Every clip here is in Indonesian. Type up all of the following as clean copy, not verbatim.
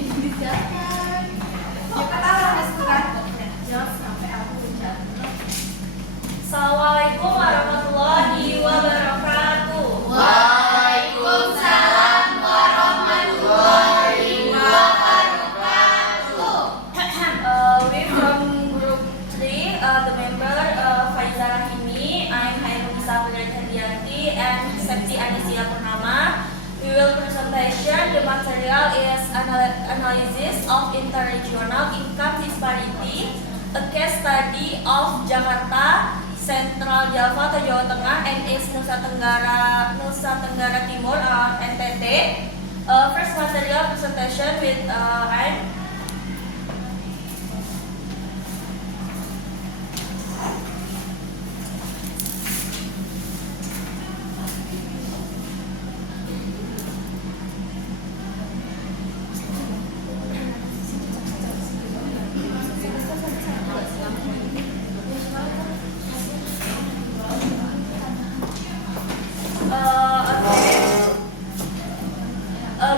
disiapkan. Siapa tahu ada surat. Jangan sampai aku ucap. Assalamualaikum warahmatullahi wabarakatuh. Waalaikumsalam warahmatullahi wabarakatuh. We from group 3, the member Faiza Rahimi, I'm Hairunisa Hadianti and Septi Anesia Purnama. We will presentation. The material is analysis of interregional income disparity, a case study of Jakarta, Central Java atau Jawa Tengah, and East Nusa Tenggara Timur NTT. First material presentation with I'm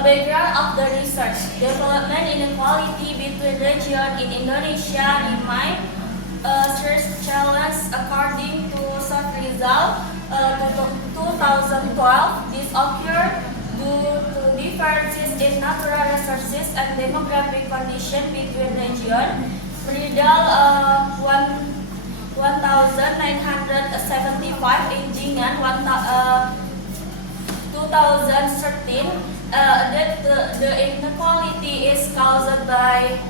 background of the research. Development inequality between regions in Indonesia remain a serious challenge according to such result. 2012, this occurred due to differences in natural resources and demographic condition between regions. Medal 1975 in Jingan 2013 that the inequality is caused by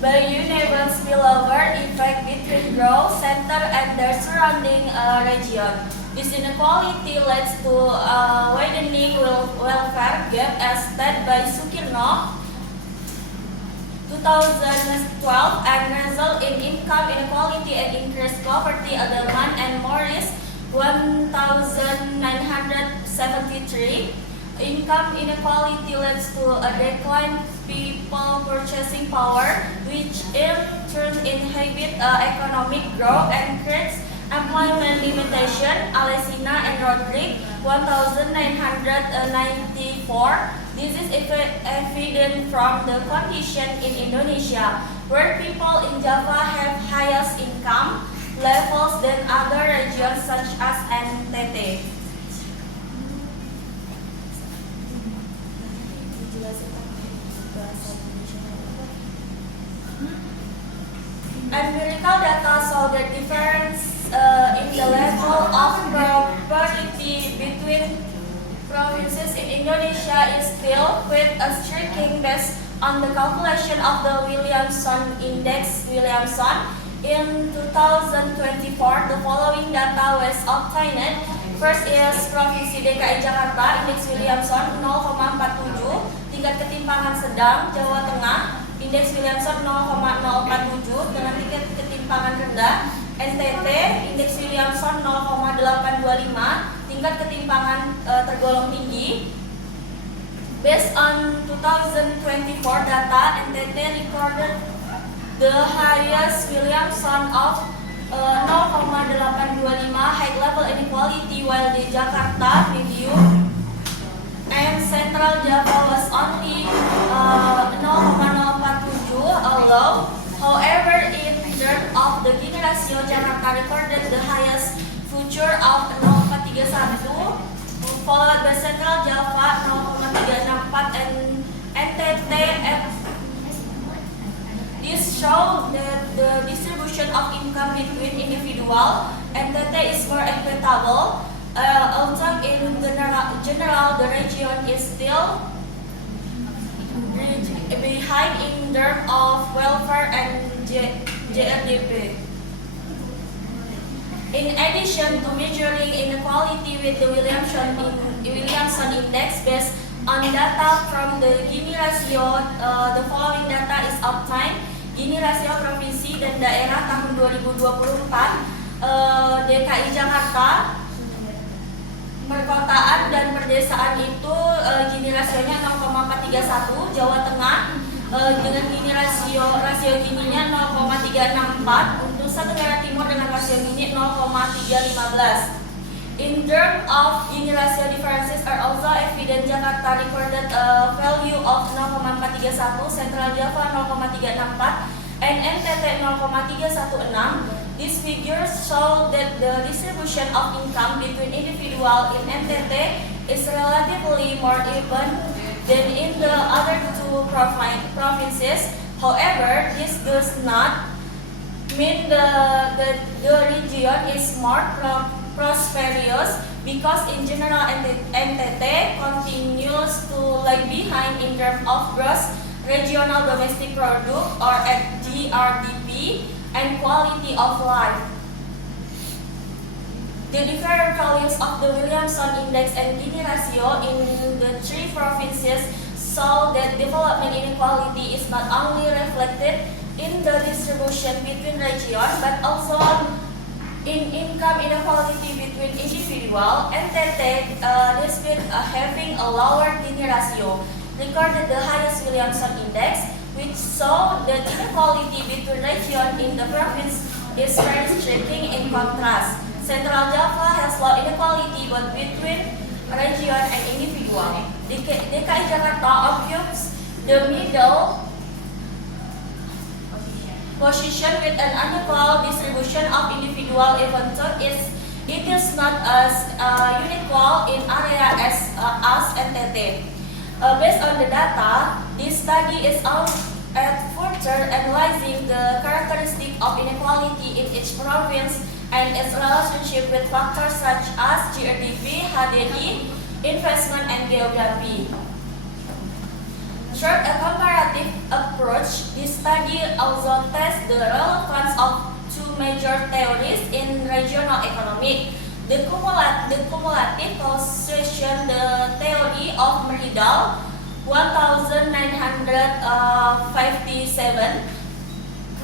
uneven spillover effect between growth center and their surrounding region. This inequality leads to widening welfare gap as stated by Sukirno 2012 and result in income inequality and increased poverty, Adelman and Morris 1973. Income inequality leads to a decline people purchasing power, which in turn inhibit economic growth and creates employment limitation, Alesina and Rodrigue 1994. This is evident from the condition in Indonesia, where people in Java have highest income levels than other regions such as NTT. Empirical data show the difference in the level of poverty between provinces in Indonesia is still with a striking based on the calculation of the Williamson Index. In 2024, the following data was obtained. First is Provinsi DKI Jakarta, Indeks Williamson 0,47, tingkat ketimpangan sedang. Jawa Tengah, Indeks Williamson 0,047 dengan tingkat ketimpangan rendah. NTT, Indeks Williamson 0,825, tingkat ketimpangan tergolong tinggi. Based on 2024 data, NTT recorded the highest Williamson of 0,825 high level inequality, while the Jakarta medium and Central Java was only 0,047 low. However, in terms of the Gini ratio, Jakarta recorded the highest future of 0,31, followed by Central Java 0,364 and NTT at. This shows that the distribution of income between individual NTT is more equitable. Although in general the region is still behind in terms of welfare and GDP. In addition to measuring inequality with the Williamson Index based on data from the Gini ratio, the following data is obtained. Gini rasio provinsi dan daerah tahun 2024, DKI Jakarta, perkotaan dan perdesaan itu Gini rasionya 0,431, Jawa Tengah dengan Gini rasio Gininya 0,364, untuk Nusa Tenggara Timur dengan rasio Gini 0,315. In terms of Gini ratio differences are also evident. Jakarta recorded a value of 0,431, Central Java 0,364, and NTT 0,316. These figures show that the distribution of income between individuals in NTT is relatively more even than in the other two provinces. However, this does not mean the region is more prosperous, because in general NTT continues to lag behind in terms of gross regional domestic product or at GRDP and quality of life. The different values of the Williamson Index and Gini ratio in the three provinces show that development inequality is not only reflected in the distribution between regions but also in income inequality between individuals. NTT, despite having a lower Gini ratio, recorded the highest Williamson Index, which show that inequality between regions in the province is very striking. In contrast, Central Java has low inequality both between region and individual. DKI Jakarta occupies the middle position with an unequal distribution of individual, even though it is not as unequal in area as NTT. Based on the data, this study is out at further analyzing the characteristic of inequality in each province and its relationship with factors such as GDP, HDI, investment, and geography. Short a comparative approach, this study also tests the relevance of two major theories in regional economics. The cumulative causation, the theory of Meridal 1957,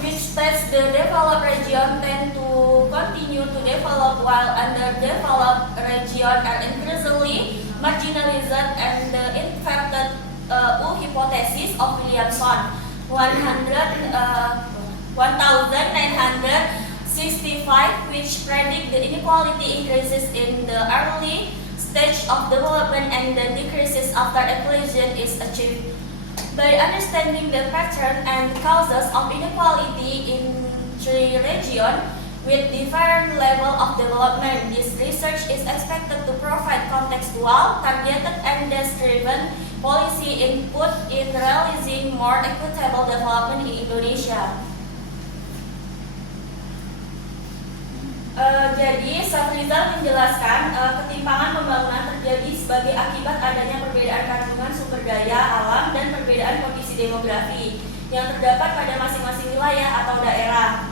which states the developed region tend to continue to develop while underdeveloped regions are increasingly marginalized, and the infected hypothesis of Williamson 1965, which predict the inequality increases in the early stage of development and the decreases after inclusion is achieved. By understanding the pattern and causes of inequality in three regions with different level of development, this research is expected to provide contextual, targeted, and desk-driven policy input in realizing more equitable development in Indonesia. Jadi, Safrizal menjelaskan ketimpangan pembangunan terjadi sebagai akibat adanya perbedaan kandungan sumber daya alam dan perbedaan kondisi demografi yang terdapat pada masing-masing wilayah atau daerah.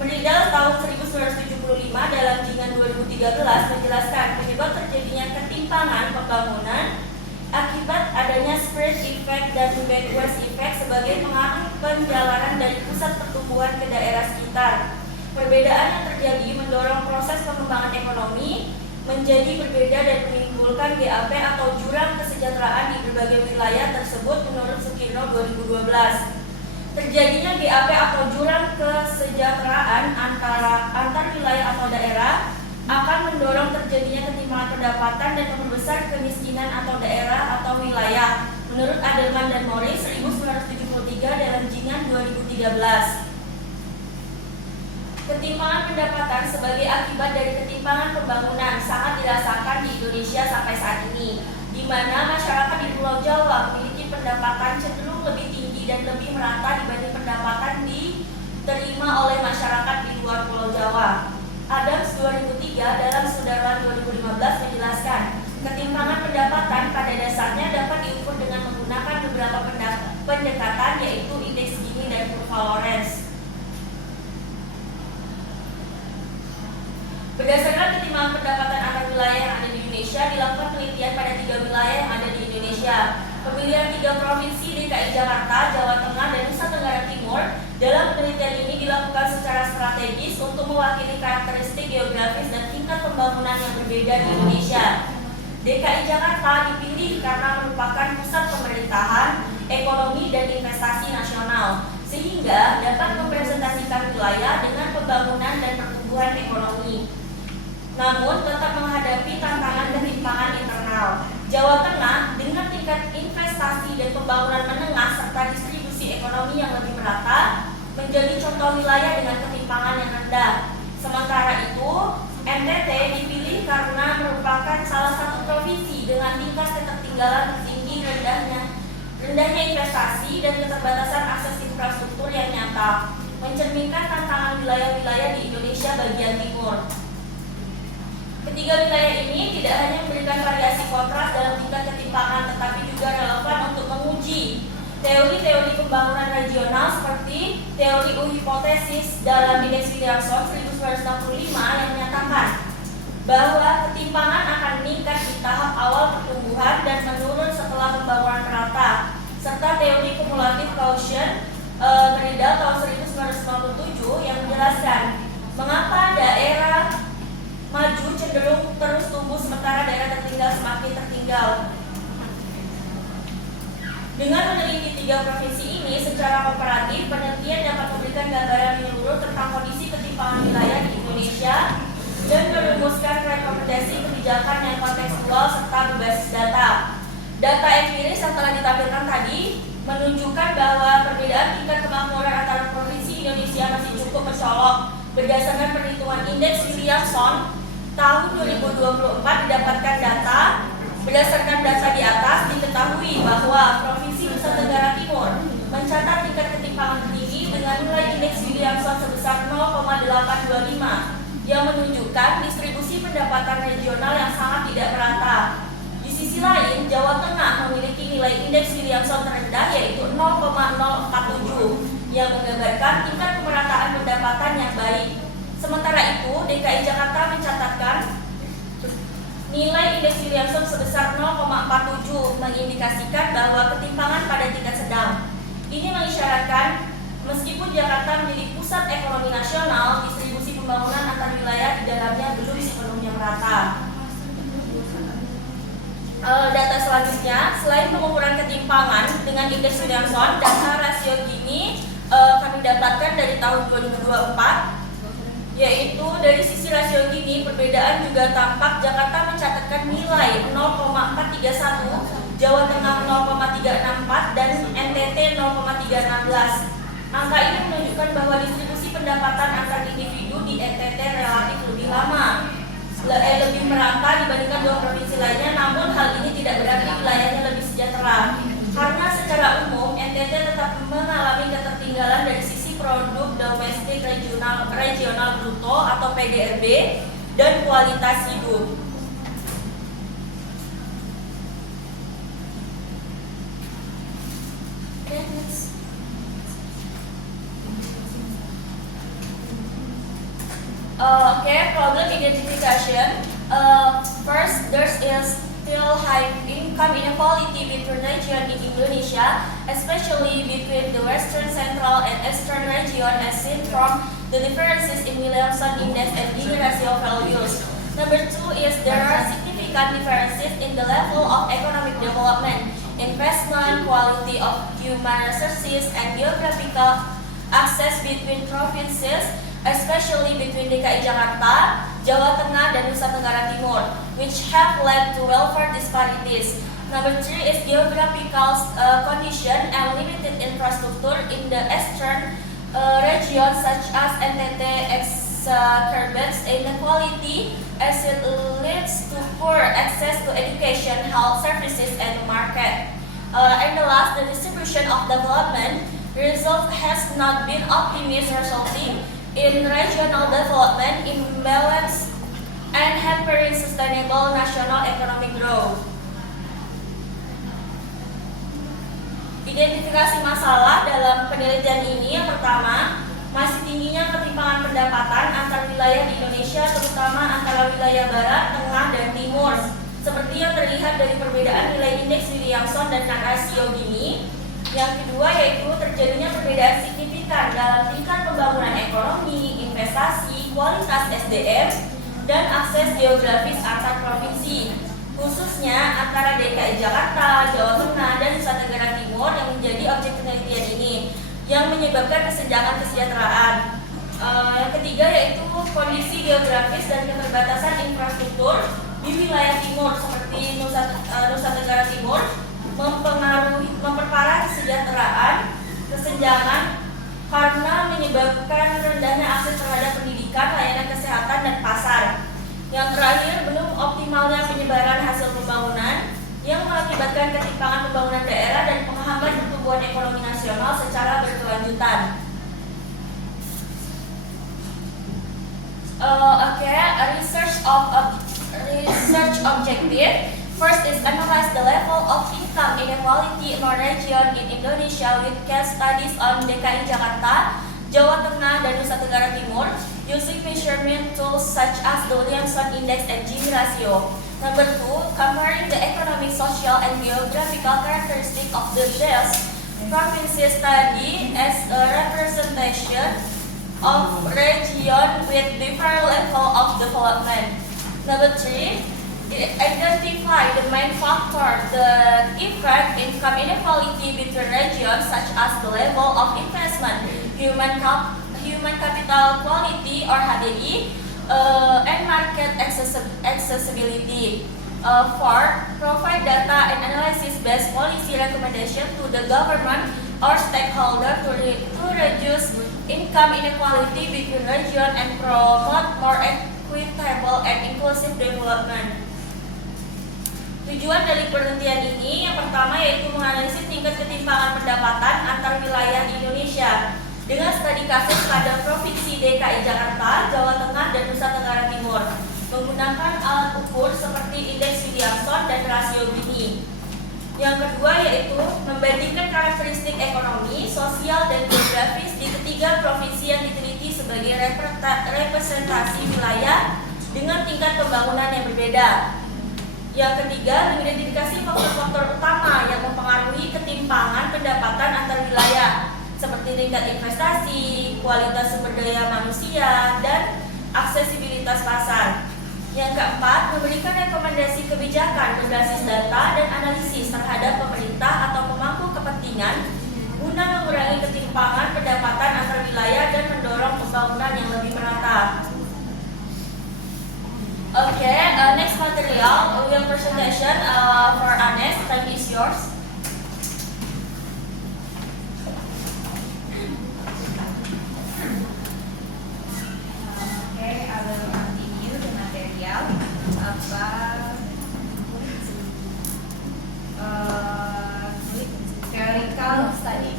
Meridal tahun 1975 dalam Jingan 2013 menjelaskan penyebab terjadinya ketimpangan pembangunan akibat adanya spread effect dan backward effect sebagai pengaruh penjalanan dari pusat pertumbuhan ke daerah sekitar. Perbedaan yang terjadi mendorong proses pengembangan ekonomi menjadi berbeda dan menimbulkan GAP atau jurang kesejahteraan di berbagai wilayah tersebut menurut Sukirno 2012. Terjadinya GAP atau jurang kesejahteraan antar wilayah atau daerah akan mendorong terjadinya ketimpangan pendapatan dan memperbesar kemiskinan atau daerah atau wilayah menurut Adelman dan Morris 1973 dalam Jingan 2013. Ketimpangan pendapatan sebagai akibat dari ketimpangan pembangunan sangat dirasakan di Indonesia sampai saat ini, di mana masyarakat di Pulau Jawa memiliki pendapatan cenderung lebih tinggi dan lebih merata dibanding pendapatan diterima oleh masyarakat di luar Pulau Jawa. Adams 2003 dalam Sudarman 2015 menjelaskan, ketimpangan pendapatan pada dasarnya dapat diukur dengan menggunakan beberapa pendekatan, yaitu indeks Gini dan kurva Lorenz. Berdasarkan ketimpangan pendapatan antar wilayah yang ada di Indonesia, dilakukan penelitian pada 3 wilayah yang ada di Indonesia. Pemilihan 3 provinsi DKI Jakarta, Jawa Tengah, dan Nusa Tenggara Timur. Dalam penelitian ini dilakukan secara strategis untuk mewakili karakteristik geografis dan tingkat pembangunan yang berbeda di Indonesia. DKI Jakarta dipilih karena merupakan pusat pemerintahan, ekonomi, dan investasi nasional, sehingga dapat mempresentasikan wilayah dengan pembangunan dan pertumbuhan ekonomi. namun tetap menghadapi tantangan ketimpangan internal. Jawa Tengah dengan tingkat investasi dan pembangunan menengah serta distribusi ekonomi yang lebih merata menjadi contoh wilayah dengan ketimpangan yang rendah. Sementara itu, NTT dipilih karena merupakan salah satu provinsi dengan tingkat ketertinggalan tertinggi, rendahnya investasi dan keterbatasan akses infrastruktur yang nyata, mencerminkan tantangan wilayah-wilayah di Indonesia bagian timur. Ketiga wilayah ini tidak hanya memberikan variasi kontras dalam tingkat ketimpangan, tetapi juga relevan untuk menguji teori-teori pembangunan regional seperti teori hipotesis dalam Indeks Williamson 1965 yang menyatakan bahwa ketimpangan akan meningkat di tahap awal pertumbuhan dan menurun setelah pembangunan merata, serta teori kumulatif Gaussian Meridal tahun 1997 yang menjelaskan mengapa daerah maju cenderung terus tumbuh sementara daerah tertinggal semakin tertinggal. Dengan meneliti tiga provinsi ini secara komparatif, penelitian dapat memberikan gambaran menyeluruh tentang kondisi ketimpangan wilayah di Indonesia dan merumuskan rekomendasi kebijakan yang kontekstual serta berbasis data. Data empiris yang telah ditampilkan tadi menunjukkan bahwa perbedaan tingkat kemakmuran antara provinsi Indonesia masih cukup mencolok. Berdasarkan perhitungan Indeks Williamson tahun 2024 didapatkan data. Berdasarkan data di atas diketahui bahwa Provinsi Nusa Tenggara Timur mencatat tingkat ketimpangan tinggi dengan nilai Indeks Williamson sebesar 0,825 yang menunjukkan distribusi pendapatan regional yang sangat tidak merata. Di sisi lain, Jawa Tengah memiliki nilai Indeks Williamson terendah yaitu 0,047 yang menggambarkan tingkat pemerataan pendapatan yang baik. Sementara itu, DKI Jakarta mencatatkan nilai Indeks Williamson sebesar 0,47 mengindikasikan bahwa ketimpangan pada tingkat sedang. Ini mengisyaratkan meskipun Jakarta menjadi pusat ekonomi nasional, distribusi pembangunan antar wilayah di dalamnya belum sepenuhnya merata. Data selanjutnya, selain pengukuran ketimpangan dengan Indeks Williamson, data rasio Gini kami dapatkan dari tahun 2024. Yaitu dari sisi rasio Gini, perbedaan juga tampak. Jakarta mencatatkan nilai 0,431, Jawa Tengah 0,364, dan NTT 0,316. Angka ini menunjukkan bahwa distribusi pendapatan antar individu di NTT relatif lebih lebih merata dibandingkan dua provinsi lainnya, namun hal ini tidak berarti wilayahnya lebih sejahtera. Karena secara umum, NTT tetap mengalami ketertinggalan dari sisi produk domestik regional bruto atau PDRB dan kualitas hidup. Problem identification. First, there is still high income inequality between regions in Indonesia, especially between the Western, Central, and Eastern region, as seen from the differences in Williamson Index and Gini ratio values. Number two is there are significant differences in the level of economic development, investment, quality of human resources, and geographical access between provinces, especially between DKI Jakarta, Jawa Tengah, dan Nusa Tenggara Timur, which have led to welfare disparities. Number three is geographical condition and limited infrastructure in the eastern region, such as NTT exacerbates inequality as it leads to poor access to education, health services, and market. And the last, the distribution of development result has not been optimized, resulting in regional development imbalance and hampering sustainable national economic growth. Identifikasi masalah dalam penelitian ini, yang pertama, masih tingginya ketimpangan pendapatan antar wilayah di Indonesia, terutama antara wilayah barat, tengah, dan timur, seperti yang terlihat dari perbedaan nilai Indeks Williamson dan rasio Gini. Yang kedua yaitu terjadinya perbedaan signifikan dalam tingkat pembangunan ekonomi, investasi, kualitas SDM, dan akses geografis antar provinsi, khususnya antara DKI Jakarta, Jawa Tengah, dan Nusa Tenggara Timur yang menjadi objek penelitian ini, yang menyebabkan kesenjangan kesejahteraan. Yang ketiga yaitu kondisi geografis dan keterbatasan infrastruktur di wilayah timur seperti Nusa Tenggara Timur memperparah kesejahteraan, kesenjangan karena menyebabkan rendahnya akses terhadap pendidikan, layanan kesehatan, dan pasar. Yang terakhir, belum optimalnya penyebaran hasil pembangunan yang mengakibatkan ketimpangan pembangunan daerah dan menghambat pertumbuhan ekonomi nasional secara berkelanjutan. A research objective. First is analyze the level of income inequality in our region in Indonesia with case studies on DKI Jakarta, Jawa Tengah, dan Nusa Tenggara Timur using measurement tools such as the Williamson Index and Gini ratio. Number 2, comparing the economic, social, and geographical characteristics of the these provinces study as a representation of region with different level of development. Number 3, identify the main factor that affect income inequality between regions, such as the level of investment, human capital quality or HDI, and market accessibility. 4, provide data and analysis-based policy recommendation to the government or stakeholder to reduce income inequality between regions and promote more equitable and inclusive development. Tujuan dari penelitian ini yang pertama yaitu menganalisis tingkat ketimpangan pendapatan antar wilayah di Indonesia dengan studi kasus pada Provinsi DKI Jakarta, Jawa Tengah, dan Nusa Tenggara Timur menggunakan alat ukur seperti indeks Williamson dan rasio Gini. Yang kedua yaitu membandingkan karakteristik ekonomi, sosial, dan geografis di ketiga provinsi yang diteliti sebagai representasi wilayah dengan tingkat pembangunan yang berbeda. Yang ketiga, mengidentifikasi faktor-faktor utama yang mempengaruhi ketimpangan pendapatan antar wilayah seperti tingkat investasi, kualitas sumber daya manusia, dan aksesibilitas pasar. Yang keempat, memberikan rekomendasi kebijakan berbasis data dan analisis terhadap pemerintah atau pemangku kepentingan guna mengurangi ketimpangan pendapatan antar wilayah dan mendorong pembangunan yang lebih merata. Okay, next material will presentation for Anes. Time is yours. Okay, I will continue the material about theoretical study.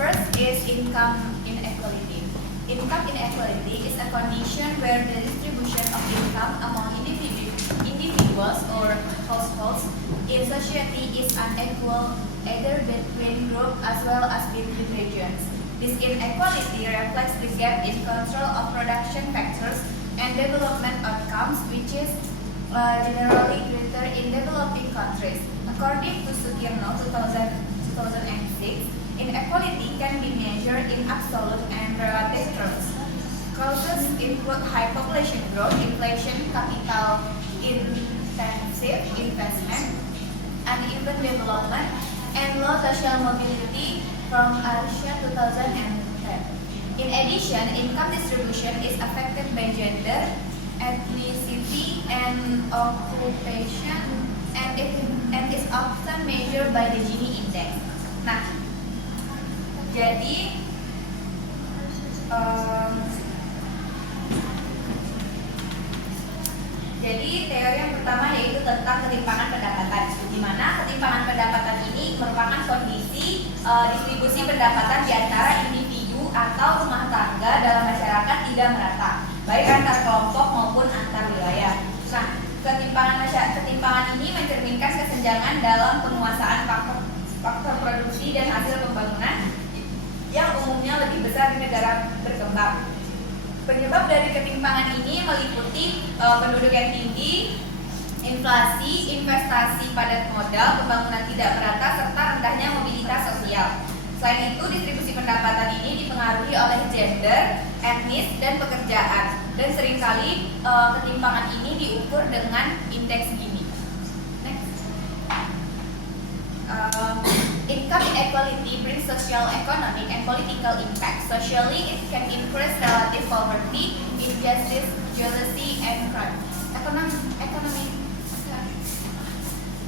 First is income inequality. Income inequality is a condition where the distribution of income among individuals or households in society is unequal either between groups as well as between regions. This inequality reflects the gap in control of production factors and development outcomes, which is generally greater in developing countries. According to Sukirno 2006, inequality can be measured in absolute and relative terms. Causes include high population growth, inflation, capital intensive investment, uneven development, and low social mobility from Asia 2010. In addition, income distribution is affected by gender, ethnicity, and occupation, and is often measured by the Gini index. Nah, jadi teori yang pertama yaitu tentang ketimpangan pendapatan, di mana ketimpangan pendapatan ini merupakan kondisi distribusi pendapatan di antara individu atau rumah tangga dalam masyarakat tidak merata, baik antar kelompok maupun antar wilayah. Nah, ketimpangan ini mencerminkan kesenjangan dalam penguasaan faktor produksi dan hasil pembangunan yang umumnya lebih besar di negara berkembang. Penyebab dari ketimpangan ini meliputi penduduk yang tinggi, inflasi, investasi padat modal, pembangunan tidak merata, serta rendahnya mobilitas sosial. Selain itu, distribusi pendapatan ini dipengaruhi oleh gender, etnis, dan pekerjaan. Dan seringkali ketimpangan ini diukur dengan indeks Gini. Next. Income inequality brings social, economic, and political impact. Socially, it can increase relative poverty, injustice, jealousy, and crime. Economic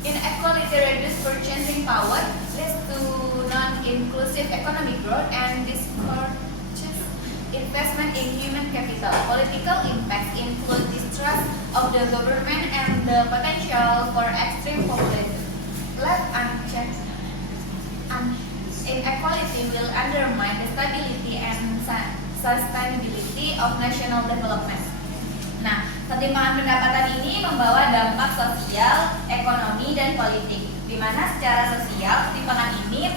inequality reduces purchasing power, leads to non-inclusive economic growth, and discourages investment in human capital. Political impacts include distrust of the government and the potential for extreme populism. Left unchecked, inequality will undermine the stability and sustainability of national development. Nah, ketimpangan pendapatan ini membawa dampak sosial, ekonomi, dan politik, di mana secara sosial ketimpangan ini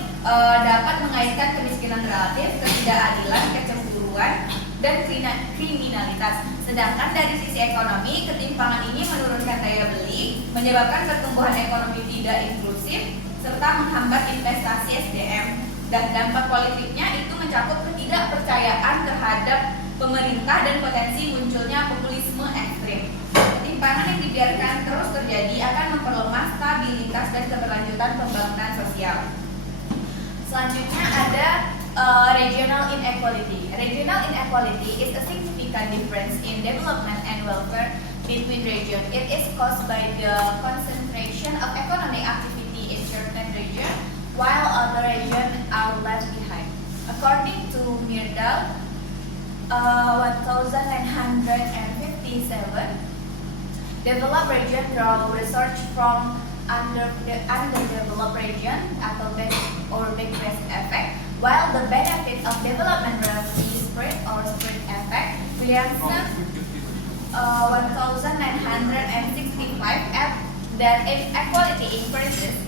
dapat mengaitkan kemiskinan relatif, ketidakadilan, kecemburuan, dan kriminalitas. Sedangkan dari sisi ekonomi, ketimpangan ini menurunkan daya beli, menyebabkan pertumbuhan ekonomi tidak inklusif, serta menghambat investasi SDM. Dan dampak politiknya itu mencakup ketidakpercayaan terhadap pemerintah dan potensi munculnya populisme ekstrim. Ketimpangan yang dibiarkan terus terjadi akan memperlemah stabilitas dan keberlanjutan pembangunan sosial. Selanjutnya ada regional inequality. Regional inequality is a significant difference in development and welfare between regions. It is caused by the concentration of economic activity in certain regions, while other regions are left behind. According to Myrdal, 1957, developed region draw research from underdeveloped region atau backward effect, while the benefit of development relatively spread or spread effect. Williamson 1965 add that inequality increases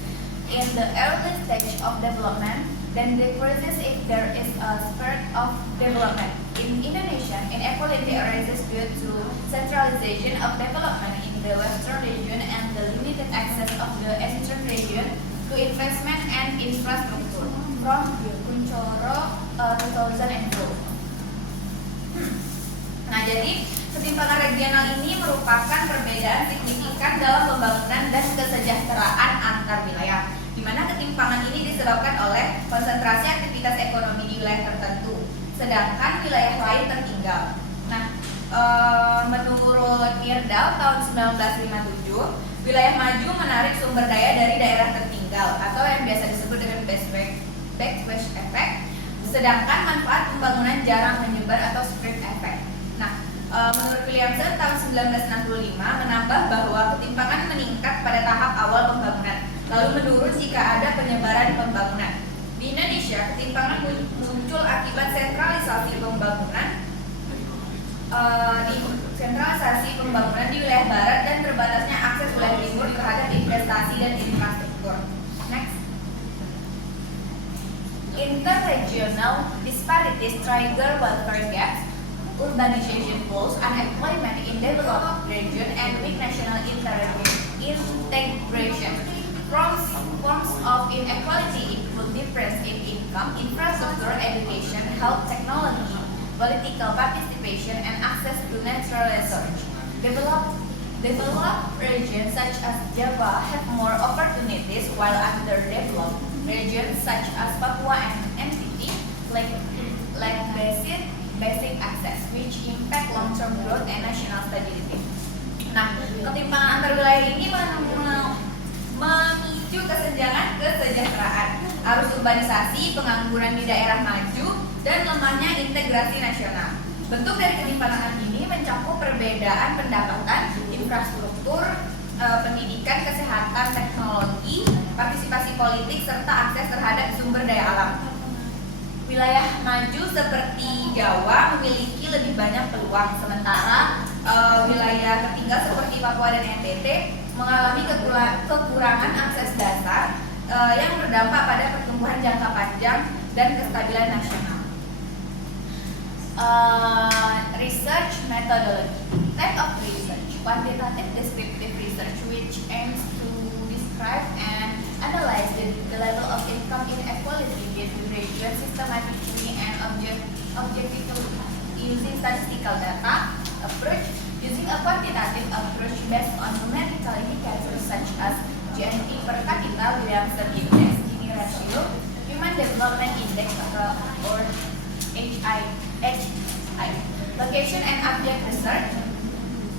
in the early stage of development, then decreases if there is a spurt of development. In Indonesia, inequality arises due to centralization of development in the western region and the limited access of the eastern region to investment and infrastructure. From Kuncoro 2002. Nah, jadi ketimpangan regional ini merupakan perbedaan signifikan dalam pembangunan dan kesejahteraan antar wilayah, di mana ketimpangan ini disebabkan oleh konsentrasi aktivitas ekonomi di wilayah tertentu, sedangkan wilayah lain tertinggal. Nah, menurut Myrdal tahun 1957, wilayah maju menarik sumber daya dari daerah tertinggal atau yang biasa disebut dengan backward effect, sedangkan manfaat pembangunan jarang menyebar atau spread effect. Nah, menurut Williamson tahun 1965 menambah bahwa ketimpangan meningkat pada tahap awal pembangunan, lalu menurun jika ada penyebaran pembangunan. Di Indonesia, ketimpangan muncul akibat sentralisasi pembangunan di wilayah barat dan terbatasnya akses wilayah timur terhadap investasi dan infrastruktur. Next. Interregional disparities trigger welfare gaps, urbanization flows, unemployment in developed region, and weak national integration. Forms of inequality include difference in income, infrastructure, education, health, technology, political participation, and access to natural resources. Developed regions such as Java have more opportunities, while underdeveloped regions such as Papua and NTT lack basic access, which impact long-term growth and national stability. Nah, ketimpangan antar wilayah ini memicu kesenjangan kesejahteraan, arus urbanisasi, pengangguran di daerah maju, dan lemahnya integrasi nasional. Bentuk dari ketimpangan ini mencakup perbedaan pendapatan, infrastruktur, pendidikan, kesehatan, teknologi, partisipasi politik, serta akses terhadap sumber daya alam. Wilayah maju seperti Jawa memiliki lebih banyak peluang, sementara wilayah tertinggal seperti Papua dan NTT mengalami kekurangan akses dasar yang berdampak pada pertumbuhan jangka panjang dan kestabilan nasional. Research methodology. Type of research: quantitative descriptive research, which aims to describe and analyze the level of income inequality between regions systematically and objectively using statistical data. Approach: using a quantitative approach based on numerical indicators such as GNP per capita, Williamson Index, Gini ratio, Qualification and object research.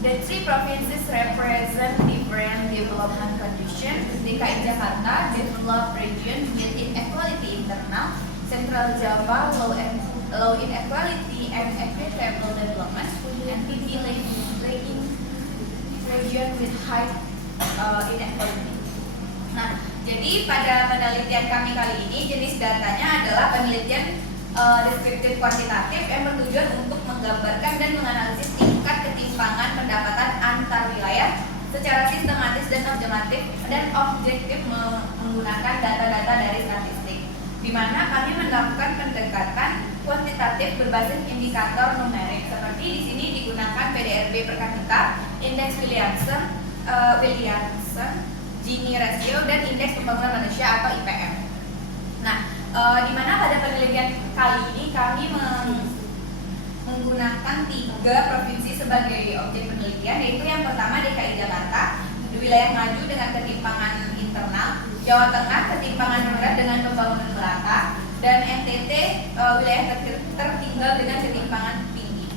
The three provinces represent different development conditions. DKI Jakarta, developed region with inequality internal. Central Java, low inequality and equitable development. NTB, lagging region with high inequality. Nah, jadi pada penelitian kami kali ini jenis datanya adalah penelitian deskriptif kuantitatif yang bertujuan untuk menggambarkan dan menganalisis tingkat ketimpangan pendapatan antar wilayah secara sistematis dan objektif menggunakan data-data dari statistik, di mana kami melakukan pendekatan kuantitatif berbasis indikator numerik seperti di sini digunakan PDRB per kapita, indeks Williamson, Gini rasio, dan indeks pembangunan manusia atau IPM. Nah, di mana pada penelitian kali ini kami menggunakan 3 provinsi sebagai objek penelitian, yaitu yang pertama DKI Jakarta, wilayah maju dengan ketimpangan internal, Jawa Tengah ketimpangan rendah dengan pembangunan merata, dan NTT wilayah tertinggal dengan ketimpangan tinggi.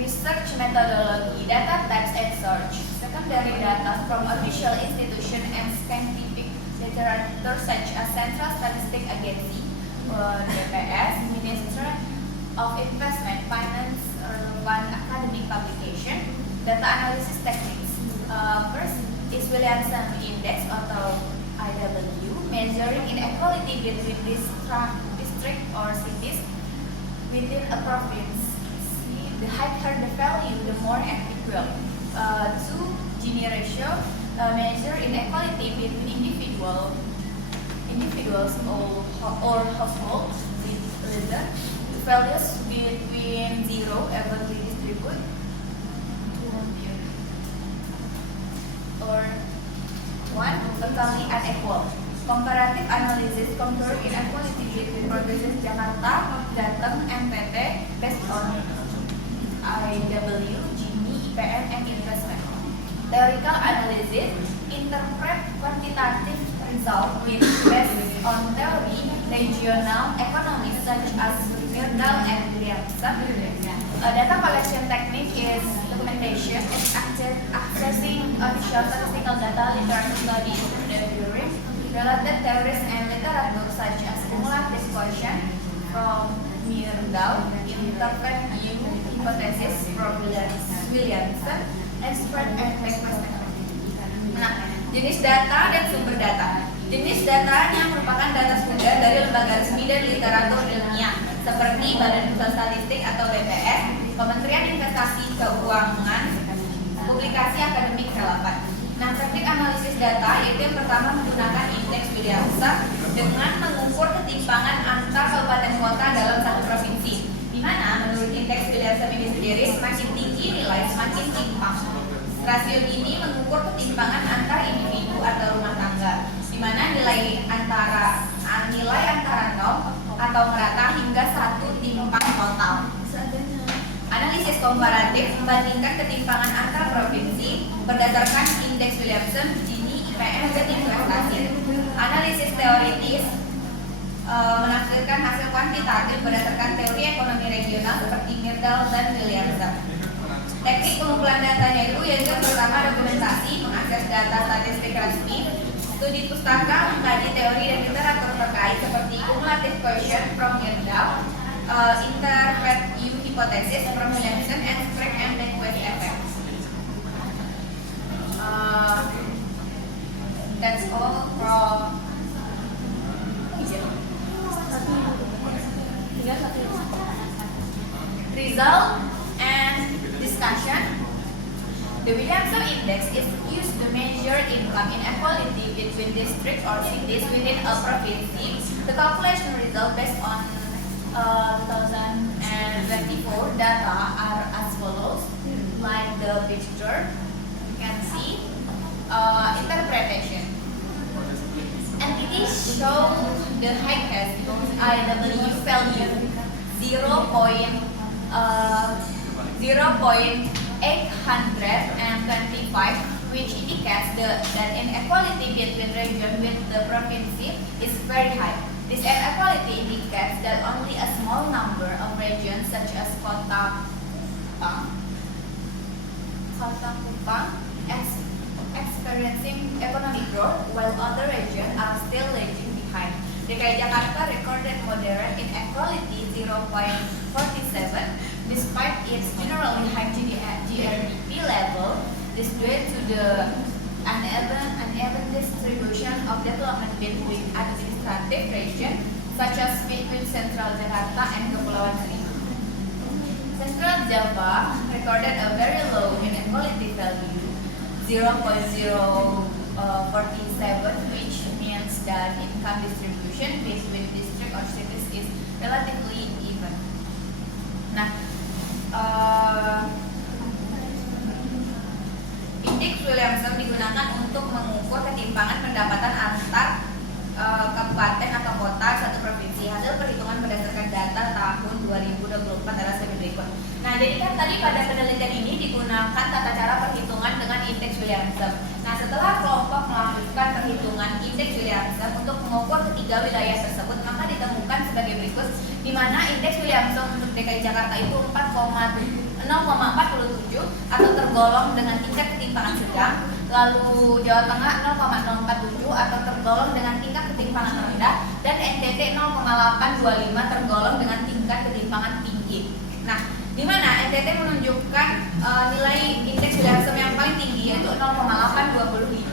Research methodology, data types and search. Secondary data from official institution and scientific literature such as Central Statistic Agency, DPS, Ministry of Investment, Finance, one academic publication. Data analysis techniques. First is Williamson Index atau IW, measuring inequality between district or cities within a province. The higher the value, the more equal. 2. Gini ratio, measure inequality between individuals or households with the values between 0 evenly distributed or 1 totally unequal. Comparative analysis compare inequality between provinces Jakarta, Jateng, NTT based on IW, Gini, IPM, and investment. Theoretical analysis interpret quantitative results based on theory, regional economics such as Myrdal and Williamson. Data collection technique is documentation, accessing official statistical data, literature study, reviewing related theories and literature such as cumulative quotient from Myrdal, interpret U hypothesis from Williamson, and spread and backward technique. Nah, jenis data dan sumber data. Jenis datanya merupakan data sumber dari lembaga resmi dan literatur ilmiah seperti Badan Pusat Statistik atau BPS, Kementerian Investasi Keuangan, publikasi akademik relevan. Nah, teknik analisis data yaitu yang pertama menggunakan indeks Williamson dengan mengukur ketimpangan antar kabupaten kota dalam satu provinsi, di mana menurut indeks Williamson ini sendiri semakin tinggi nilai semakin timpang. Rasio ini mengukur ketimpangan antar individu atau rumah tangga, di mana nilai antara 0 atau merata hingga 1 timpang total. Analisis komparatif membandingkan ketimpangan antar provinsi berdasarkan indeks Williamson, Gini, IPM, dan investasi. Analisis teoritis menafsirkan hasil kuantitatif berdasarkan teori ekonomi regional seperti Myrdal dan Williamson. Teknik pengumpulan datanya itu yaitu pertama dokumentasi, mengakses data statistik resmi, studi pustaka, mengkaji teori dan literatur terkait seperti cumulative quotient from Myrdal, interpret U hypothesis from Williamson, and spread and backward effects. That's all from result and discussion. The Williamson Index is used to measure income inequality between districts or cities within a province. The calculation result based on 2024 data are as follows, like the picture you can see. Interpretation. Entities show the highest IW value 0.825, which indicates that inequality between region with the province is very high. This inequality indicates that only a small number of regions such as Kota Kupang experiencing economic growth while other regions are still lagging behind. DKI Jakarta recorded moderate inequality 0.47 despite its generally high GDP level. This due to the uneven distribution of development between administrative regions such as between Central Jakarta and Kepulauan Seribu. Central Java recorded a very low inequality value 0.047, which means that income distribution between district or cities is relatively even. Nah, indeks Williamson digunakan untuk mengukur ketimpangan pendapatan antar kabupaten atau kota satu provinsi. Hasil perhitungan berdasarkan data tahun 2024 adalah sebagai berikut. Nah, jadi kan tadi pada penelitian ini digunakan tata cara perhitungan dengan indeks Williamson. Nah, setelah kelompok melakukan perhitungan indeks Williamson untuk mengukur ketiga wilayah tersebut, maka ditemukan sebagai berikut, di mana indeks Williamson untuk DKI Jakarta itu 0,47 atau tergolong dengan tingkat ketimpangan sedang, lalu Jawa Tengah 0,047 atau tergolong dengan tingkat ketimpangan rendah, dan NTT 0,825 tergolong dengan tingkat ketimpangan tinggi. Nah, di mana NTT menunjukkan nilai indeks Williamson yang paling tinggi yaitu 825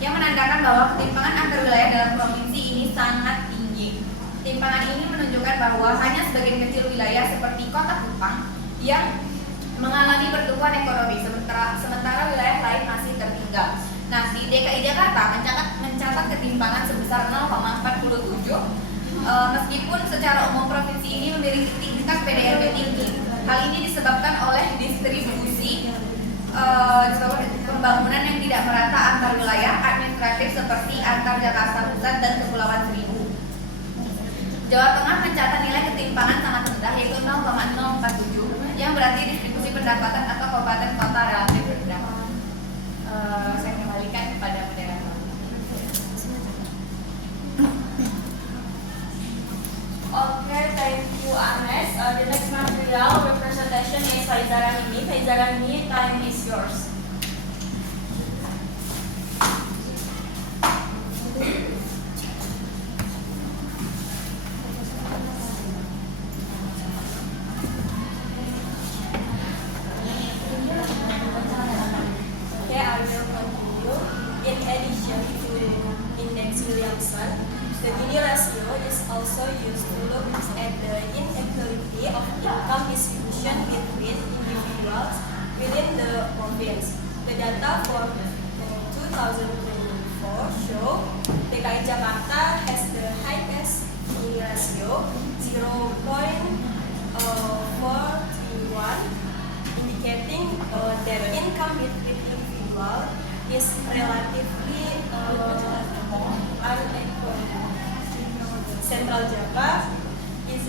yang menandakan bahwa ketimpangan antar wilayah dalam provinsi ini sangat tinggi. Ketimpangan ini menunjukkan bahwa hanya sebagian kecil wilayah seperti Kota Kupang yang mengalami pertumbuhan ekonomi, sementara wilayah lain masih tertinggal. Nah, di DKI Jakarta mencatat ketimpangan sebesar 0,47. Meskipun secara umum provinsi ini memiliki tingkat PDRB tinggi, hal ini disebabkan oleh distribusi pembangunan yang tidak merata antar wilayah administratif seperti antar Jakarta Pusat dan Kepulauan Seribu. Jawa Tengah mencatat nilai ketimpangan sangat rendah yaitu 0,047, yang berarti distribusi pendapatan atau kabupaten kota relatif rendah. Saya kembalikan kepada moderator. Okay, thank you, Anes. The next material representation is Faizaranini. Faizaranini, time is yours. Okay, I will continue. In addition to index Williamson, the Gini ratio is also used to look at the inequality of income distribution between individuals within the province. The data for 2024 show DKI Jakarta has the highest Gini ratio 0.431, indicating that income between individuals is relatively unequal. Central Java is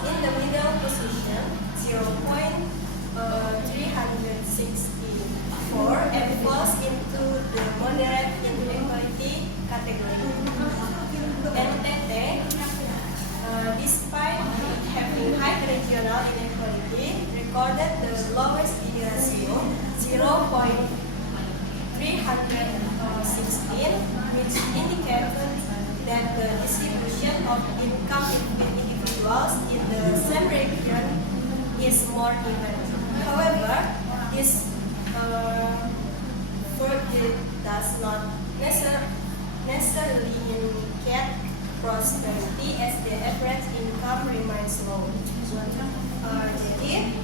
in the middle position 0.364 and falls into the moderate inequality category. NTT, despite having high regional inequality, recorded the lowest Gini ratio 0.316, which indicates that the distribution of income between individuals in the same region is more even. However, this further does not necessarily indicate prosperity as the average income remains low. Jadi,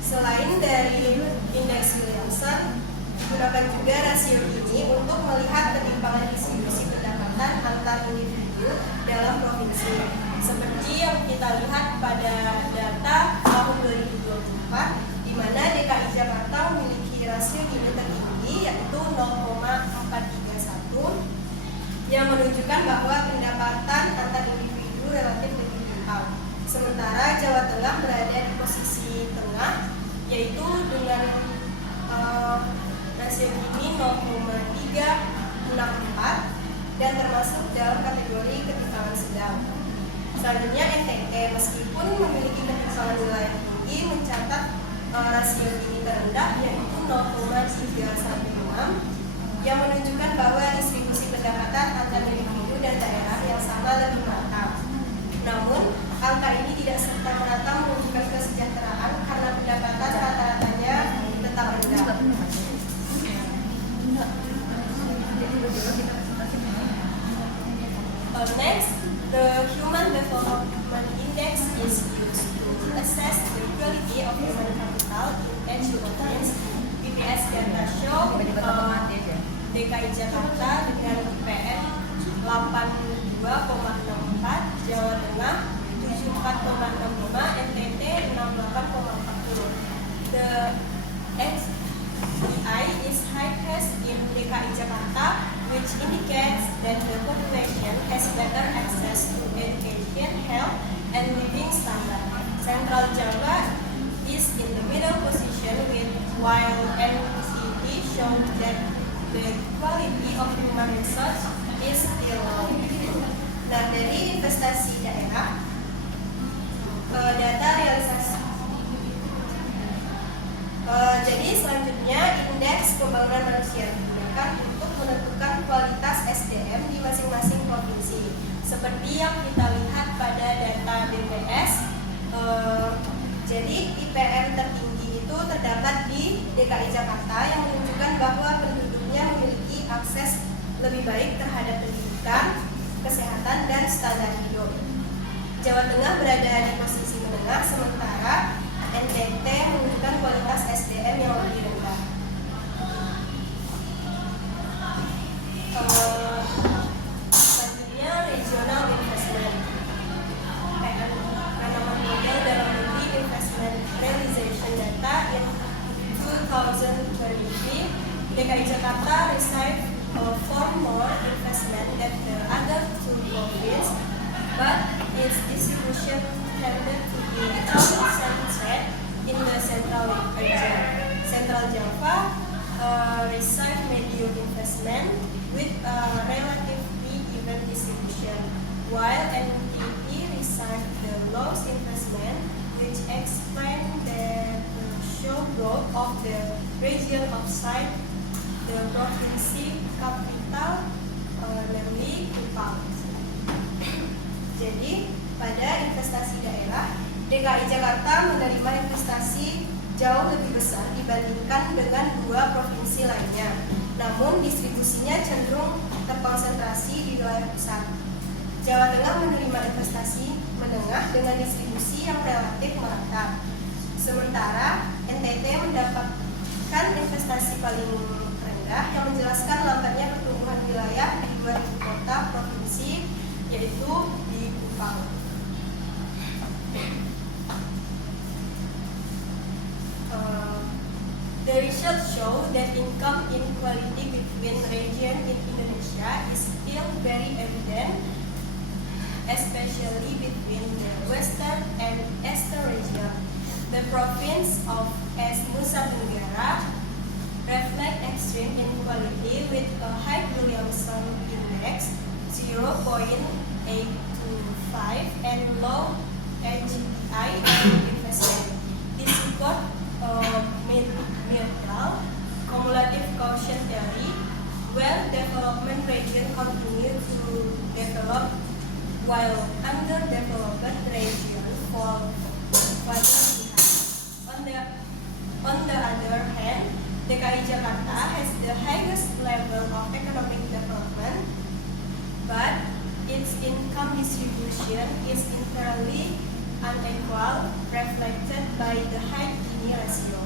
selain dari indeks Williamson, gunakan juga rasio ini untuk melihat ketimpangan distribusi pendapatan antar individu dalam provinsi. Seperti yang kita lihat pada data tahun 2024, di mana DKI Jakarta memiliki rasio ini tertinggi yaitu 0,431, yang menunjukkan bahwa pendapatan antar individu relatif lebih timpang. Sementara Jawa Tengah berada di posisi tengah, yaitu dengan rasio ini 0,364. rasio ini terendah yaitu 0,316 yang menunjukkan bahwa distribusi pendapatan antar individu dan daerah yang sama lebih merata. Namun, angka ini tidak serta-merta menunjukkan kesejahteraan karena pendapatan rata-ratanya tetap rendah. Next, the Human Development Index is used to assess the quality of human capital in each province. BPS data show DKI Jakarta dengan IPM 82,64, Jawa Tengah 74,65, NTT 68,40. The XBI is highest in DKI Jakarta, which indicates that the population has better access to education, health, and living standard. Central Java is in the middle position while NCT shows that the quality of human resource is still low. Nah, dari investasi daerah, data realisasi. Jadi selanjutnya indeks pembangunan manusia digunakan untuk menentukan kualitas SDM di masing-masing provinsi. Seperti yang kita lihat pada data BPS, jadi IPM tertinggi itu terdapat di DKI Jakarta yang menunjukkan bahwa penduduknya memiliki akses lebih baik terhadap pendidikan, kesehatan, dan standar hidup. Jawa Tengah berada di posisi menengah, sementara NTT menunjukkan kualitas SDM yang lebih rendah. Selanjutnya regional investment. Penanaman modal dalam negeri investment realization data in 2023, DKI Jakarta received far more investment than the other two provinces, but its distribution tended to be concentrated in the central region. Central Java received medium investment with a relatively even distribution, while NTT received the lowest investment, which explains the show growth of the region outside the province capital, namely Kupang. Jadi, pada investasi daerah, DKI Jakarta menerima investasi jauh lebih besar dibandingkan dengan dua provinsi lainnya. Namun, distribusinya cenderung terkonsentrasi di wilayah pusat. Jawa Tengah menerima investasi menengah dengan distribusi yang relatif merata. Sementara, NTT mendapatkan investasi paling rendah yang menjelaskan lambatnya pertumbuhan wilayah di dua ibu kota provinsi, yaitu di Kupang. The results show that income inequality between regions in Indonesia is still very evident, especially between the western and eastern region. The province of East Nusa Tenggara reflect extreme inequality with a high Williamson index 0.825 and low HDI investment. This report Mirtal cumulative quotient theory, where development region continue to develop while underdeveloped region fall further behind. On the other hand, DKI Jakarta has the highest level of economic development, but its income distribution is entirely unequal, reflected by the high Gini ratio.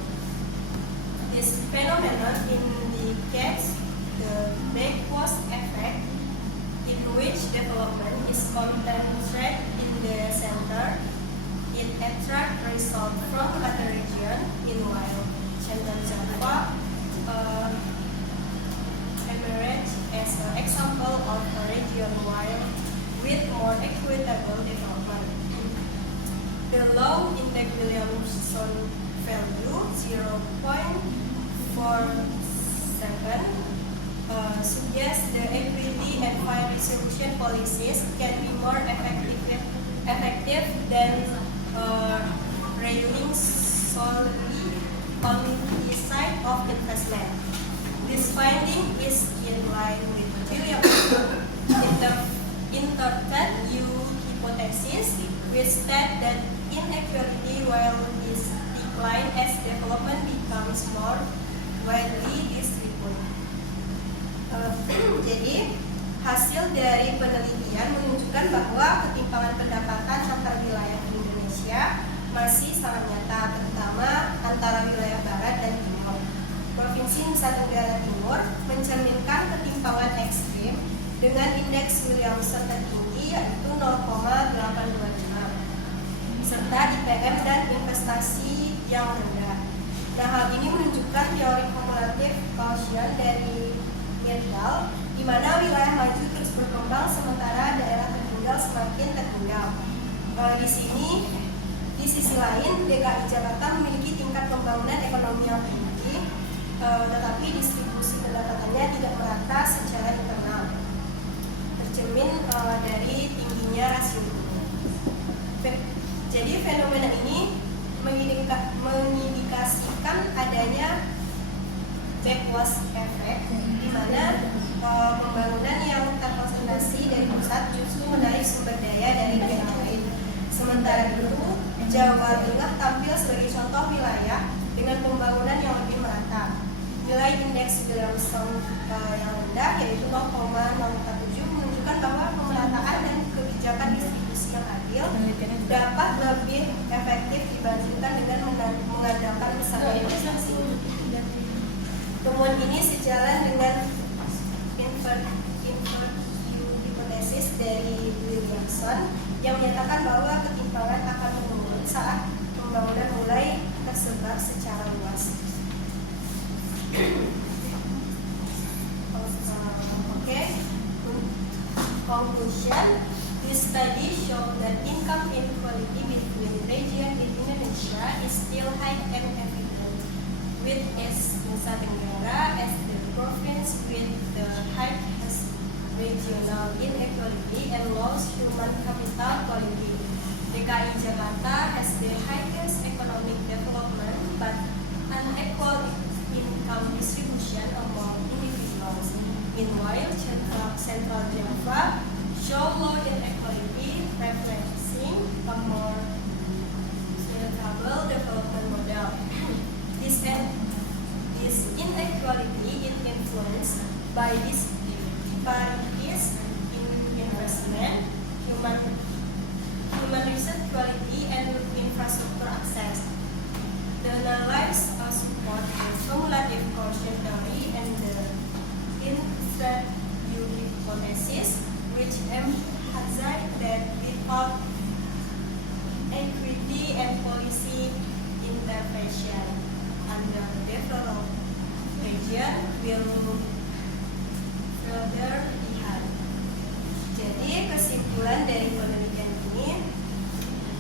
This phenomenon indicates the backwash effect, in which development is concentrated in the center. It attracts results from other regions. Meanwhile, Central Java emerges as an example of a region with more equitable development. The low index Williamson value 0.47 suggests the equity and fine resolution policies can be more effective than railing solely investment. This finding is in line with William interpreted U hypothesis, which state that inequality will decline as development becomes more widely distributed. Jadi hasil dari penelitian menunjukkan bahwa ketimpangan pendapatan antar wilayah di Indonesia masih sangat nyata, terutama antara wilayah barat dan timur. Provinsi Nusa Tenggara Timur mencerminkan ketimpangan ekstrim dengan indeks Williamson tertinggi yaitu 0,825 serta IPM dan investasi yang rendah. Nah, hal ini menunjukkan teori kumulatif Gaussian dari Myrdal, di mana wilayah maju terus berkembang sementara daerah tertinggal semakin tertinggal. Di sisi lain, DKI Jakarta memiliki tingkat pembangunan ekonomi yang tinggi, tetapi distribusi pendapatannya tidak merata secara internal, tercermin dari tingginya rasio gini. Jadi fenomena ini mengindikasikan adanya backwash effect, di mana pembangunan yang terkonsentrasi dari pusat justru menarik sumber daya dari daerah lain. Sementara itu, Jawa Tengah tampil sebagai contoh wilayah dengan pembangunan yang lebih merata. Nilai indeks Williamson yang rendah yaitu 0,047 menunjukkan bahwa pemerataan dan kebijakan distribusi yang adil dapat lebih efektif dibandingkan dengan mengandalkan besar investasi. Temuan ini sejalan dengan invert hipotesis dari Williamson yang menyatakan bahwa ketimpangan akan menurun saat pembangunan mulai tersebar secara luas. Conclusion: this study shows that income inequality between regions in Indonesia is still high and evident, with Nusa Tenggara as the province with the highest regional inequality and lowest human capital quality. DKI Jakarta has the highest economic development but unequal income distribution among individuals. Meanwhile, Central Java show low inequality, reflecting a more sustainable development model. This inequality is influenced by disparities in investment, human resource quality, and infrastructure access. The analysis support the cumulative Gaussian theory and the invert hypothesis, which emphasize that without equity and policy intervention, underdeveloped region will further behind. Jadi kesimpulan dari penelitian ini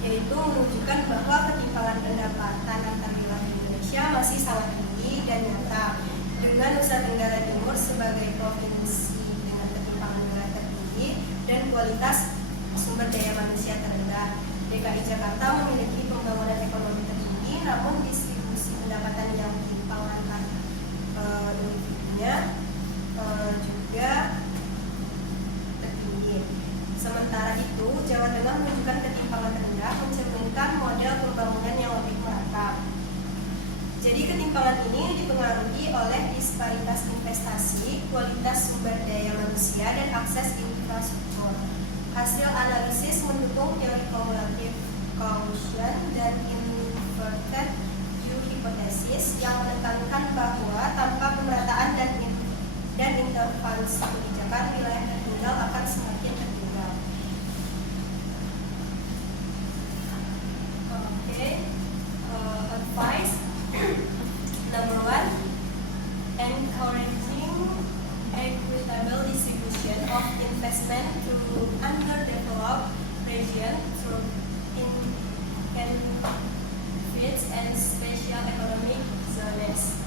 yaitu menunjukkan bahwa ketimpangan pendapatan antar wilayah Indonesia masih sangat tinggi dan nyata, dengan Nusa Tenggara Timur sebagai provinsi dengan ketimpangan wilayah tertinggi dan kualitas sumber daya manusia terendah. DKI Jakarta memiliki pembangunan ekonomi tertinggi, namun distribusi pendapatan yang timpang antar individunya juga tertinggi. Sementara itu, Jawa Tengah menunjukkan ketimpangan rendah, mencerminkan model pembangunan yang lebih merata. Jadi ketimpangan ini dipengaruhi oleh disparitas investasi, kualitas sumber daya manusia, dan akses infrastruktur. Hasil analisis mendukung teori kumulatif Gaussian dan inverted U hypothesis yang menekankan bahwa tanpa pemerataan dan intervensi kebijakan, wilayah tertinggal akan semakin tertinggal. Advice number 1: encouraging equitable distribution of investment to underdeveloped regions through benefits and special economic zones.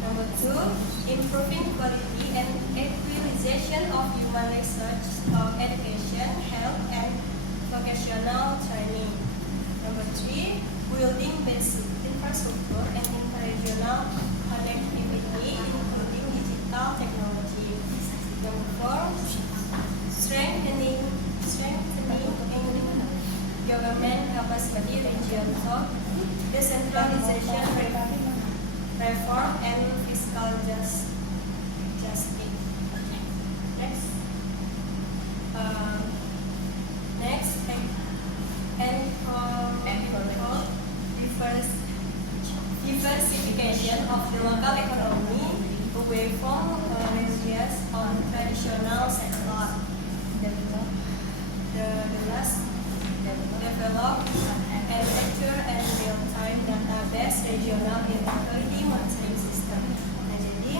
Number 2: improving quality and equalization of human research of education, health, and vocational training. Number 3: building basic infrastructure and interregional connectivity. including digital technology. Number 4, strengthening government capacity region. So, decentralization, reform, and fiscal justice. Next, diversification of the local economy away from reliance on traditional sector. The last, develop and lecture and real-time database regional inequality monitoring system. Nah, jadi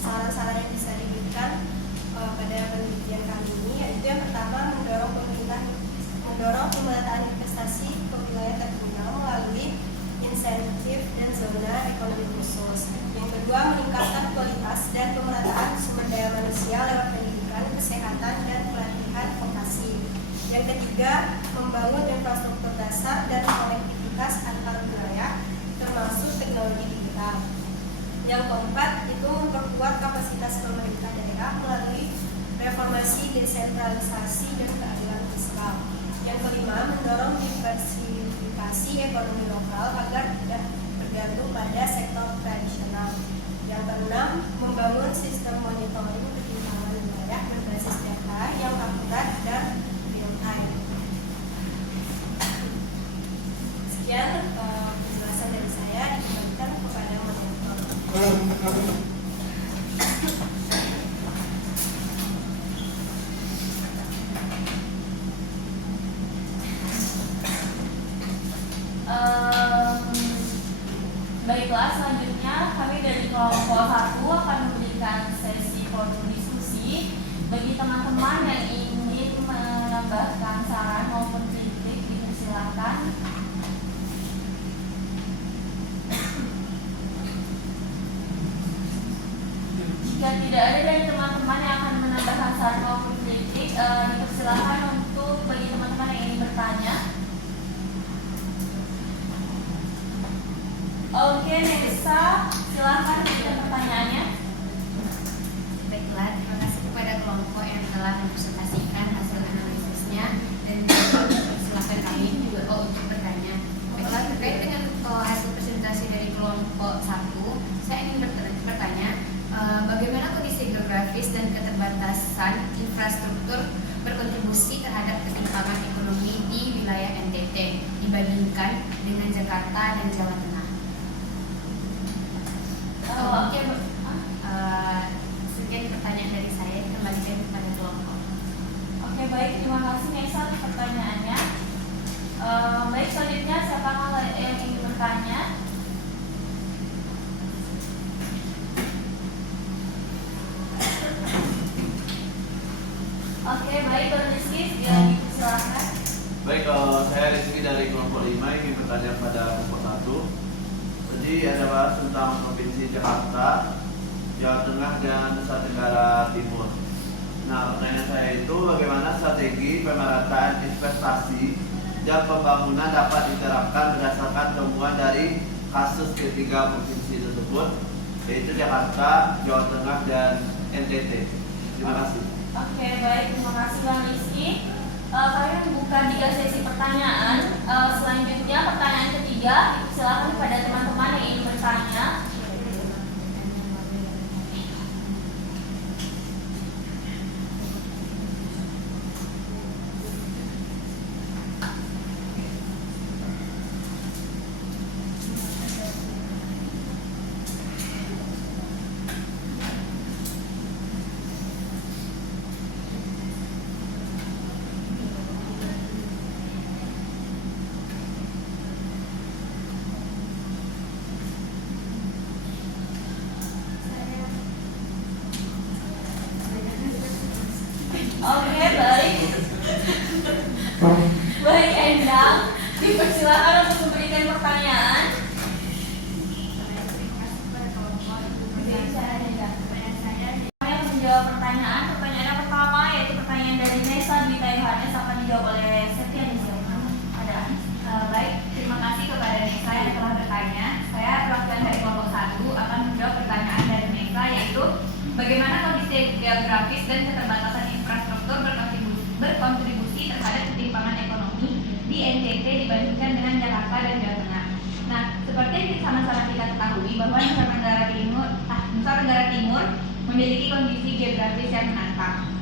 saran-saran yang bisa diberikan pada penelitian kali ini yaitu yang pertama mendorong pemerataan investasi ke wilayah tertinggal melalui insentif dan zona ekonomi khusus. Yang kedua, meningkatkan kualitas dan pemerataan sumber daya manusia lewat pendidikan, kesehatan, dan pelatihan vokasi. Yang ketiga, membangun infrastruktur dasar dan konektivitas antar wilayah, termasuk teknologi digital. Yang keempat, itu memperkuat kapasitas pemerintah daerah melalui reformasi, desentralisasi, dan keadilan fiskal. Yang kelima, mendorong diversifikasi ekonomi lokal agar tidak bergantung pada sektor tradisional. Yang keenam, membangun sistem monitoring ketimpangan wilayah berbasis data yang akurat dan real time. Sekian penjelasan dari saya, dikembalikan kepada moderator. Baiklah, selanjutnya kami dari kelompok 1 akan memberikan sesi forum diskusi. Bagi teman-teman yang ingin menambahkan saran maupun kritik, dipersilakan. Jika tidak ada dari teman-teman yang akan menambahkan saran maupun kritik, dipersilakan untuk bagi teman-teman yang ingin bertanya. Oke, Nesa, silakan berikan pertanyaannya. Baiklah, terima kasih kepada kelompok yang telah mempresentasikan hasil analisisnya dan silakan kami juga untuk bertanya. Baiklah, terkait dengan hasil presentasi dari kelompok 1, saya ingin bertanya bagaimana kondisi geografis dan keterbatasan infrastruktur berkontribusi terhadap ketimpangan ekonomi di wilayah NTT dibandingkan dengan Jakarta dan Jawa Tengah. Sekian pertanyaan dari saya, kembalikan kepada kelompok. Oke, baik, terima kasih Nesa atas pertanyaannya. Baik, selanjutnya siapa yang ingin bertanya? Oke, baik, Bang Rizky, silakan. Baik, saya Rizky dari kelompok 5 ingin bertanya pada kelompok 1. Jadi ada bahas tentang Provinsi Jakarta, Jawa Tengah, dan Nusa Tenggara Timur. Nah, pertanyaan saya itu bagaimana strategi pemerataan investasi dan pembangunan dapat diterapkan berdasarkan temuan dari kasus ketiga provinsi tersebut, yaitu Jakarta, Jawa Tengah, dan NTT. Terima kasih. Oke, baik, terima kasih Bang Rizky. Kami membuka 3 sesi pertanyaan. Selanjutnya pertanyaan ketiga, silakan kepada teman-teman yang ingin bertanya. Oke, baik. Baik, Endang, dipersilakan untuk memberikan pertanyaan. Saya menjawab pertanyaan. Pertanyaan yang pertama yaitu pertanyaan dari Nesa di Yohanes akan dijawab oleh Setia Nisa. Ada baik, terima kasih kepada Nesa yang telah bertanya. Saya perwakilan dari kelompok 1 akan geografis dan keterbatasan infrastruktur berkontribusi terhadap ketimpangan ekonomi di NTT dibandingkan dengan Jakarta dan Jawa Tengah. Nah, seperti yang sama-sama kita ketahui bahwa Nusa Tenggara Timur memiliki kondisi geografis yang menantang.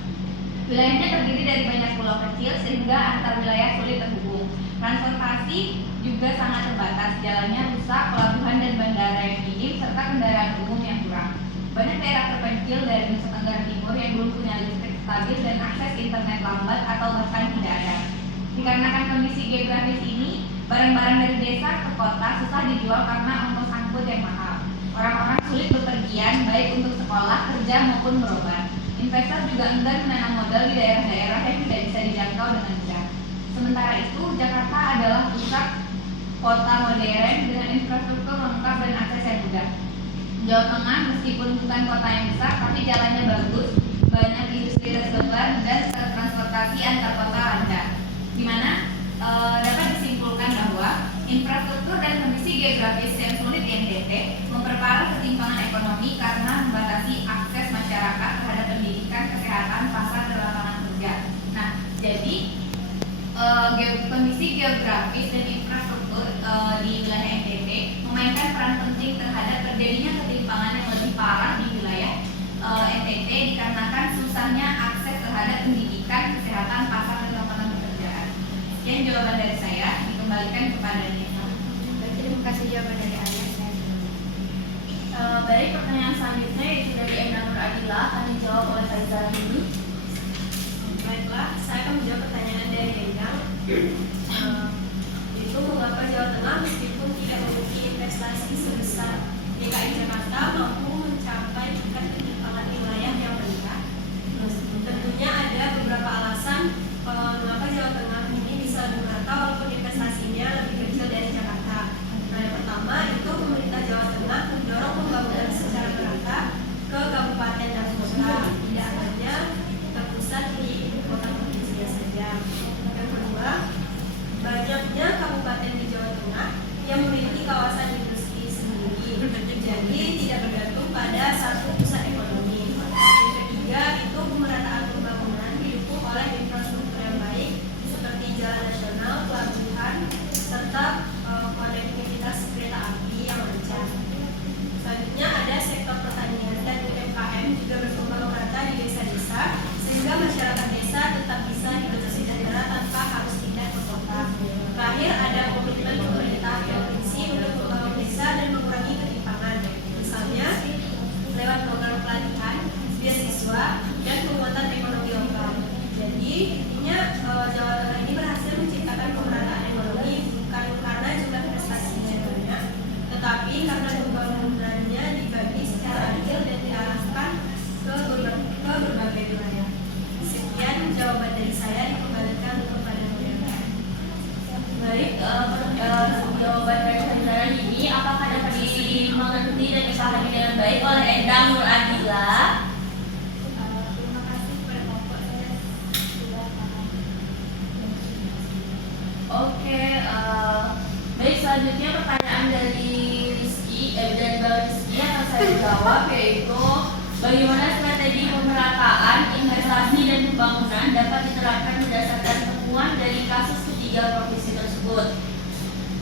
Wilayahnya terdiri dari banyak pulau kecil sehingga antar wilayah sulit terhubung. Transportasi juga sangat terbatas, jalannya rusak, pelabuhan dan bandara yang minim, serta kendaraan umum yang kurang. Banyak daerah terpencil dari Nusa Tenggara Timur yang belum punya listrik stabil dan akses internet lambat atau bahkan tidak ada. Dikarenakan kondisi geografis ini, barang-barang dari desa ke kota susah dijual karena ongkos angkut yang mahal. Orang-orang sulit bepergian baik untuk sekolah, kerja maupun berobat. Investor juga enggan menanam modal di daerah-daerah yang tidak bisa dijangkau dengan mudah. Sementara itu, Jakarta adalah pusat kota modern dengan infrastruktur lengkap dan akses yang mudah. Jawa Tengah meskipun bukan kota yang besar, tapi jalannya bagus, banyak industri tersebar dan transportasi antar kota lancar. Di mana dapat disimpulkan bahwa infrastruktur dan kondisi geografis yang sulit di NTT memperparah ketimpangan ekonomi karena membatasi akses masyarakat terhadap pendidikan, kesehatan, pasar, dan lapangan kerja. Nah, jadi kondisi geografis dan infrastruktur di wilayah NTT memainkan peran penting terhadap terjadinya ketimpangan yang lebih parah di wilayah NTT dikarenakan susahnya akses terhadap pendidikan, kesehatan, pasar, dan lapangan pekerjaan. Sekian jawaban dari saya, dikembalikan kepada Nisa. Baik, terima kasih jawaban dari Anda. Baik, pertanyaan selanjutnya yaitu dari Enda Nur Adila akan dijawab oleh Faizal ini. Baiklah, saya akan menjawab pertanyaan dari Endang. Itu mengapa Jawa Tengah meskipun tidak memiliki investasi sebesar DKI Jakarta mampu mencapai tingkat ketimpangan wilayah yang rendah. Tentunya ada beberapa alasan mengapa Jawa Tengah ini bisa lebih merata walaupun investasinya lebih kecil dari Jakarta. Nah, yang pertama itu pemerintah Jawa Tengah mendorong pembangunan secara merata ke kabupaten dan kota, tidak hanya terpusat di kota provinsinya saja. Yang kedua, banyaknya kabupaten di Jawa Tengah yang memiliki kawasan industri sendiri, jadi tidak bergantung pada satu pusat ekonomi. Yang ketiga itu pemerataan pembangunan didukung oleh infrastruktur yang baik seperti jalan nasional, pelabuhan, serta konektivitas kereta api yang lancar. Selanjutnya ada sektor pertanian dan UMKM juga berkembang merata di desa-desa sehingga masyarakat desa tetap bisa hidup sederhana tanpa harus pindah ke kota. Terakhir ada komitmen pemerintah provinsi untuk membangun desa dan mengurangi ketimpangan, misalnya lewat program pelatihan, beasiswa, dan penguatan ekonomi lokal. Jadi intinya Jawa Tengah ini berhasil menciptakan pemerataan ekonomi bukan karena jumlah investasinya banyak, tetapi karena pembangunannya dibagi secara adil dan diarahkan ke berbagai wilayah. Sekian jawaban dari saya, dikembalikan kepada Anda. Baik, jawaban dari saudara ini apakah dapat dimengerti dan dipahami dengan baik oleh Endang Nur Adila? Terima kasih kepada Bapak, saya sudah paham. Oke, baik, selanjutnya pertanyaan dari Bang Rizky akan saya jawab, yaitu bagaimana strategi pemerataan, investasi dan pembangunan dapat diterapkan berdasarkan temuan dari kasus ketiga provinsi tersebut.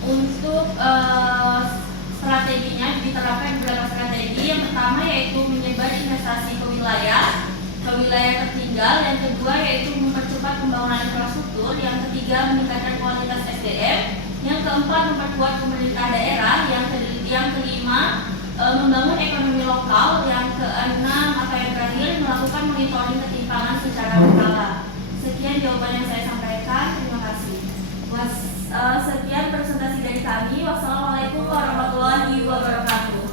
Untuk strateginya diterapkan beberapa strategi. Yang pertama yaitu menyebar investasi ke wilayah tertinggal. Yang kedua yaitu mempercepat pembangunan infrastruktur. Yang ketiga meningkatkan kualitas SDM. Yang keempat memperkuat pemerintah daerah. Yang kelima membangun ekonomi lokal. Yang keenam atau yang terakhir melakukan monitoring ketimpangan secara berkala. Sekian jawaban yang saya sampaikan. Terima kasih. Sekian presentasi dari kami. Wassalamualaikum warahmatullahi wabarakatuh.